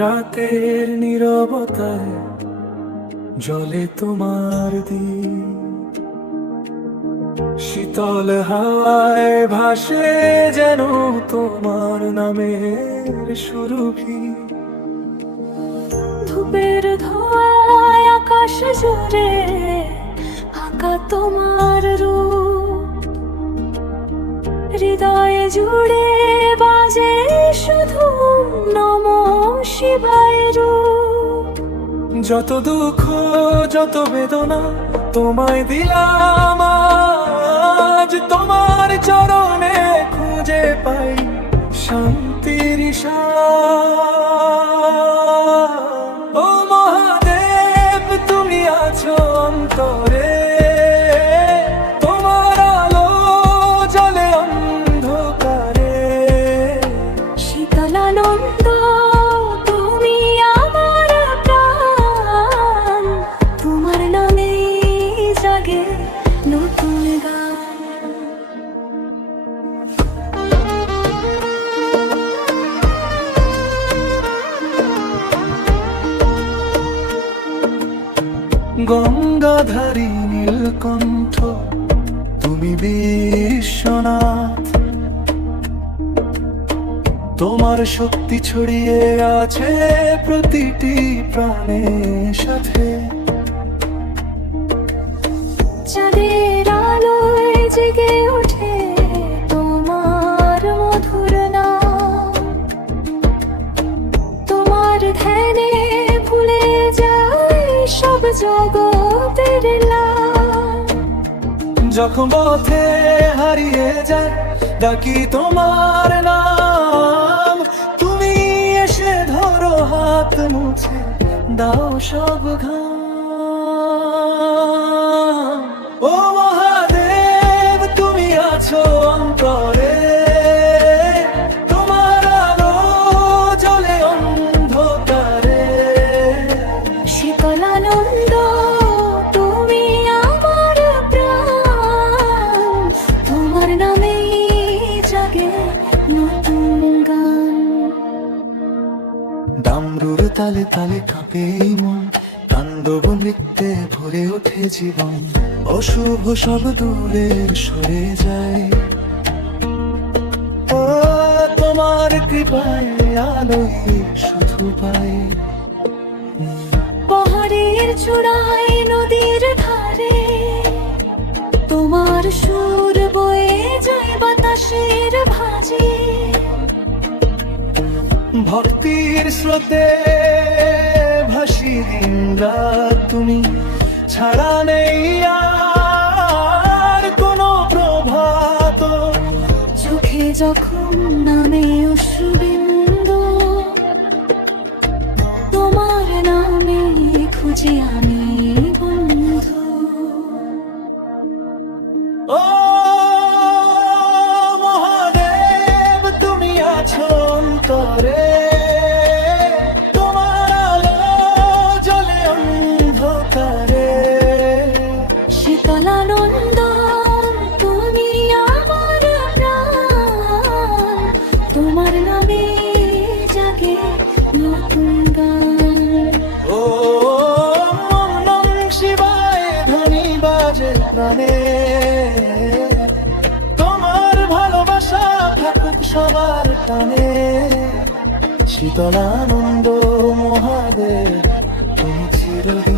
রাতের নীরবতায় জলে তোমার দিক, শীতল হাওয়ায় ভাসে যেন তোমার নামের সুরভি। ধূপের ধোঁয়ায় আকাশ জুড়ে আঁকা তোমার রূপ, হৃদয়ে জুড়ে বাজে শুধু নমঃ শিবায় রূপ। যত দুঃখ যত বেদনা তোমায় দিলাম আজ, তোমার চরণে খুঁজে পাই শান্তির ও মহাদেব তুমি আছো অন্তরে, তোমার আলো জ্বলে অন্ধকারে। শীতলানন্দ তুমি আমার প্রাণ, তোমার নামে জাগে নতুন গান। গঙ্গাধারী নীলকণ্ঠ তুমি বিশ্বনাথ, তোমার শক্তি ছড়িয়ে আছে প্রতিটি প্রাণের সাথে। চাঁদের আলোয় জেগে ওঠে তোমার মধুর নাম, তোমার ধ্যানে ভুলে যায় সব জগতের লাম। যখন পথে হারিয়ে যায় ডাকি তোমার নাম, তুমি এসে ধরো হাত মুছে দাও সব ঘাম। ও মহাদেব তুমি আছো অন্তরে, তোমার আলো জ্বলে অন্ধকারে। শীতলানন্দ তুমি আমার প্রাণ, তোমার নামে জাগে নতুন গান। ডামরুর তালে তালে কাঁপে এই মন, তাণ্ডব নৃত্যে ভরে ওঠে জীবন। অশুভ সব দূরে সরে যায়, ও তোমার কৃপায় আলোয় শুধু পাই। পাহাড়ের চূড়ায় নদীর ধারে তোমার সুর বয়ে যায় বাতাসের ভাঁজে। ভক্তির স্রোতে ভাসি দিন রাত, তুমি ছাড়া নেই আর কোনো প্রভাত। চোখে যখন নামে অশ্রুবিন্দু, তোমার নামে খুঁজে আমি বন্ধু। ও মহাদেব তুমি আছো অন্তরে, তোমার আলো জ্বলে অন্ধকারে। শীতলানন্দ তুমি আমার প্রাণ, তোমার নামে জাগে নতুন গান। ও নম শিবায় ধ্বনি বাজে প্রাণে, তোমার ভালোবাসা থাকুক সবার টানে। শীতলানন্দ মহাদেব তুমি চিরদিন